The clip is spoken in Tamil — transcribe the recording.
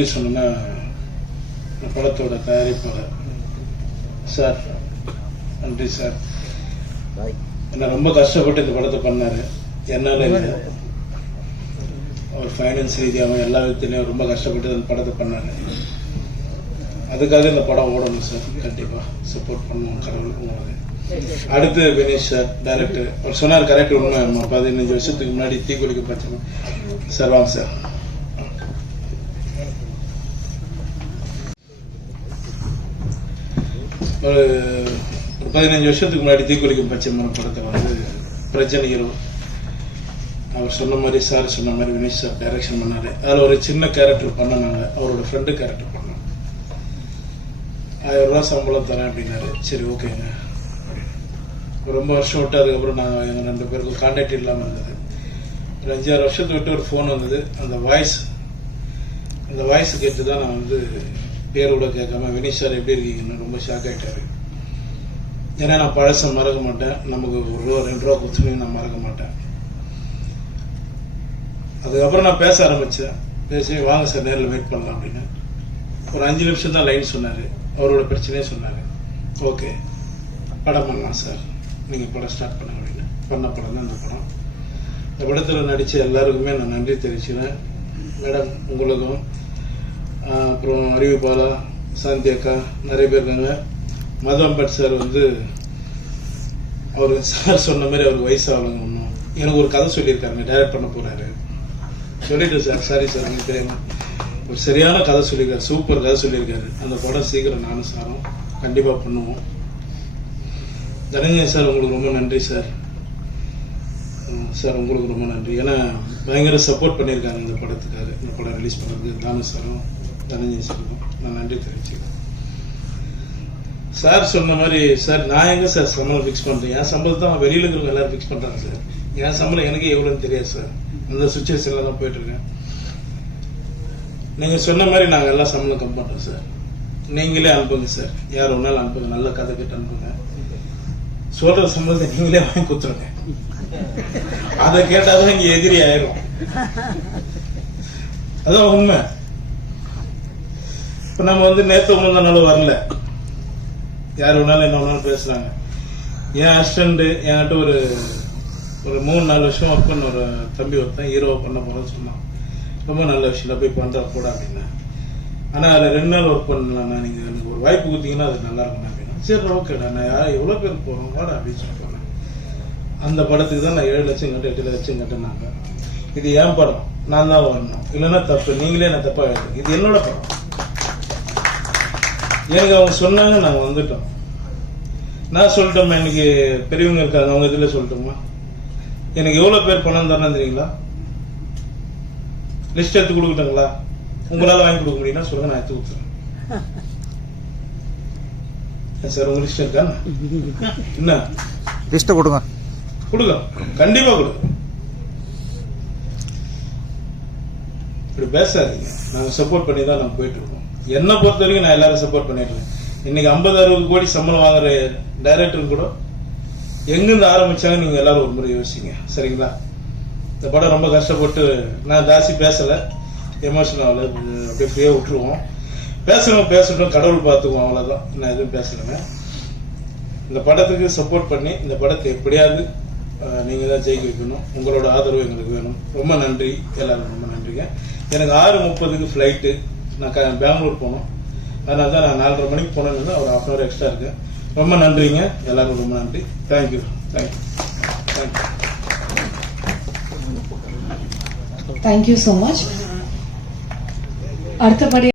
நன்றி சொன்னா படத்தோட தயாரிப்பாளர் சார், நன்றி சார். என்ன ரொம்ப கஷ்டப்பட்டு இந்த படத்தை பண்ணாரு. என்னால அவர் ஃபைனான்ஸ் ரீதியாகவும் எல்லா விதத்திலையும் ரொம்ப கஷ்டப்பட்டு அந்த படத்தை பண்ணாரு. அதுக்காக இந்த படம் ஓடணும் சார். கண்டிப்பா சப்போர்ட் பண்ணுவோம் கடவுள். அடுத்து வினேஷ் சார், டைரக்டர். அவர் சொன்னார் கரெக்ட், உண்மை. 15 வருஷத்துக்கு முன்னாடி தீக்குளிக்க பச்சை சார். வாங்க சார். ஒரு 15 வருஷத்துக்கு முன்னாடி தீக்குளிக்கும் பச்சை மரம் படத்தை வந்து பிரச்சனைகள் அவர் சொன்ன மாதிரி, சார் சொன்ன மாதிரி வினேஷ் சார் டைரக்ஷன் பண்ணாரு. அதில் ஒரு சின்ன கேரக்டர் பண்ணாங்க. அவரோட ஃப்ரெண்டு கேரக்டர் பண்ணோம். 1000 ரூபா சம்பளம் தரேன் அப்படின்னாரு. சரி ஓகேங்க. ரொம்ப வருஷம் விட்டு அதுக்கப்புறம் நாங்கள் எங்கள் 2 பேருக்கும் கான்டாக்ட் இல்லாமல் இருந்தது. ஒரு 5-6 வருஷத்தை விட்டு ஒரு ஃபோன் வந்தது. அந்த வாய்ஸ் கேட்டு தான் நான் வந்து பேரோட கேட்காம வினேஷ் சார் எப்படி இருக்கீங்கன்னு ரொம்ப ஷாக் ஆகிட்டாரு. ஏன்னா நான் பழசம் மறக்க மாட்டேன். நமக்கு 1 ரூபா 2 ரூபா கொடுத்துன்னு நான் மறக்க மாட்டேன். அதுக்கப்புறம் நான் பேச ஆரம்பித்தேன். பேசி வாங்க சார் நேரில் வெயிட் பண்ணலாம் அப்படின்னு. ஒரு 5 நிமிஷம் தான் லைன் சொன்னார். அவரோட பிரச்சனையே சொன்னார். ஓகே படம் பண்ணலாம் சார், நீங்கள் படம் ஸ்டார்ட் பண்ண அப்படின்னு. பண்ண படம் தான் இந்த படம். இந்த படத்தில் நடித்த எல்லாருக்குமே நான் நன்றி தெரிவிச்சுக்கிறேன். மேடம் உங்களுக்கும், அப்புறம் அறிவிப்பாளா, சாந்தி அக்கா, நிறைய பேர் இருக்காங்க. மதம்பட் சார் வந்து அவர் சார் சொன்ன மாதிரி அவருக்கு வயசாகலங்க. ஒன்றும் எனக்கு ஒரு கதை சொல்லியிருக்காருங்க, டைரக்ட் பண்ண போறாரு. சொல்லிட்டு சார் சாரி சார் எனக்கு தெரியாம ஒரு சரியான கதை சொல்லியிருக்காரு, சூப்பர் கதை சொல்லியிருக்காரு. அந்த படம் சீக்கிரம் நானும் சாரும் கண்டிப்பா பண்ணுவோம். தனஞ்சயன் சார் உங்களுக்கு ரொம்ப நன்றி சார். சார் உங்களுக்கு ரொம்ப நன்றி. ஏன்னா பயங்கர சப்போர்ட் பண்ணியிருக்காங்க இந்த படத்துக்காக. இந்த படம் ரிலீஸ் பண்ணுறதுக்கு தானு சாரும் தனஞ்சயன் சாருக்கும் நான் நன்றி தெரிவிச்சுக்கிறேன். சார் சொன்ன மாதிரி சார் நான் எங்க சார் சம்பளம் ஃபிக்ஸ் பண்றேன்? என் சம்பளத்தை தான் வெளியில இருக்கிறவங்க எல்லாரும் ஃபிக்ஸ் பண்றாங்க சார். என் சம்பளம் எனக்கு எவ்வளோன்னு தெரியாது சார். அந்த சுச்சுவேஷன்ல தான் போயிட்டு இருக்கேன். நீங்க சொன்ன மாதிரி நாங்கள் எல்லாம் சம்பளம் கம் பண்றோம் சார். நீங்களே அனுப்புங்க சார், யார் ஒன்னாலும் அனுப்புங்க, நல்ல கதை கேட்டு அனுப்புங்க. சொல்ற சம்பளத்தை நீங்களே வாங்கி கொடுத்துருங்க. அதை கேட்டாதான் இங்க எதிரி ஆயிரும். அதான் உண்மை. இப்ப நம்ம வந்து நேற்று முந்தனாலும் வரல, யார் வேணாலும் என்ன வேணாலும் பேசுறாங்க. என் அசிஸ்டன்ட் என்கிட்ட ஒரு 3-4 வருஷம் ஒர்க் பண்ண ஒரு தம்பி ஒருத்தன் ஹீரோவை பண்ண போறேன்னு சொன்னான். ரொம்ப நல்ல விஷயம் போய் பண்ற போட அப்படின்னா. ஆனா அதில் 2 நாள் ஒர்க் பண்ணலாம், நீங்க எனக்கு ஒரு வாய்ப்பு கொடுத்தீங்கன்னா அது நல்லா இருக்கும் அப்படின்னா. சரி ஓகேடா, நான் எவ்வளவு பேர் போறோம் வாடா அப்படின்னு சொல்லி போனேன். அந்த படத்துக்கு தான் நான் 7 லட்சம் கட்ட 8 லட்சம் கட்டினாங்க. இது என் படம், நான் தான் வரணும். இல்லைன்னா தப்பு, நீங்களே நான் தப்பா எழுது. இது என்னோட படம். எனக்கு அவங்க சொன்னாங்க, நாங்கள் வந்துட்டோம். நான் சொல்லிட்டோமா, இன்னைக்கு பெரியவங்க இருக்காங்க, அவங்க இதுல சொல்லட்டுமா? எனக்கு எவ்வளவு பேர் பணம் தரணும் தெரியுங்களா? லிஸ்ட் எடுத்து கொடுக்கட்டுங்களா? உங்களால வாங்கி கொடுக்க முடியும்னா சொல்லுங்க, நான் எடுத்து கொடுத்துறேன். சார் உங்க லிஸ்ட் இருக்கா? என்ன லிஸ்ட் கொடுங்க, கொடுங்க, கண்டிப்பா கொடுங்க. இப்படி பேசாதீங்க. நாங்க சப்போர்ட் பண்ணி தான் நாங்க போயிட்டு இருக்கோம். என்ன பொறுத்த வரைக்கும் நான் எல்லாரும் சப்போர்ட் பண்ணிட்டு இருக்கேன். இன்னைக்கு 50-60 கோடி சம்பளம் வாங்குற டைரக்டர் கூட எங்கிருந்து ஆரம்பிச்சாங்க நீங்க எல்லாரும் ஒரு முறை யோசிங்க, சரிங்களா? இந்த படம் ரொம்ப கஷ்டப்பட்டு, நான் ஜாஸ்தி பேசல, எமோஷனல் ஆகல, அப்படியே ஃப்ரீயா விட்டுருவோம். பேசட்டும், கடவுள் பார்த்துக்குவோம், அவ்வளவுதான். நான் எதுவும் பேசலைங்க. இந்த படத்துக்கு சப்போர்ட் பண்ணி இந்த படத்தை எப்படியாவது நீங்க தான் ஜெயிக்க வைக்கணும். உங்களோட ஆதரவு எங்களுக்கு வேணும். ரொம்ப நன்றி, எல்லாரும் ரொம்ப நன்றிங்க. எனக்கு 6:30க்கு ஃபிளைட்டு, நான் பெங்களூர் போனோம். அதனால தான் நான் 4:30 மணிக்கு போனேன்னு ஒரு 1/2 hour எக்ஸ்ட்ரா இருக்கு. ரொம்ப நன்றிங்க, எல்லாருக்கும் ரொம்ப நன்றி. Thank you. Thank you so much. அடுத்தபடி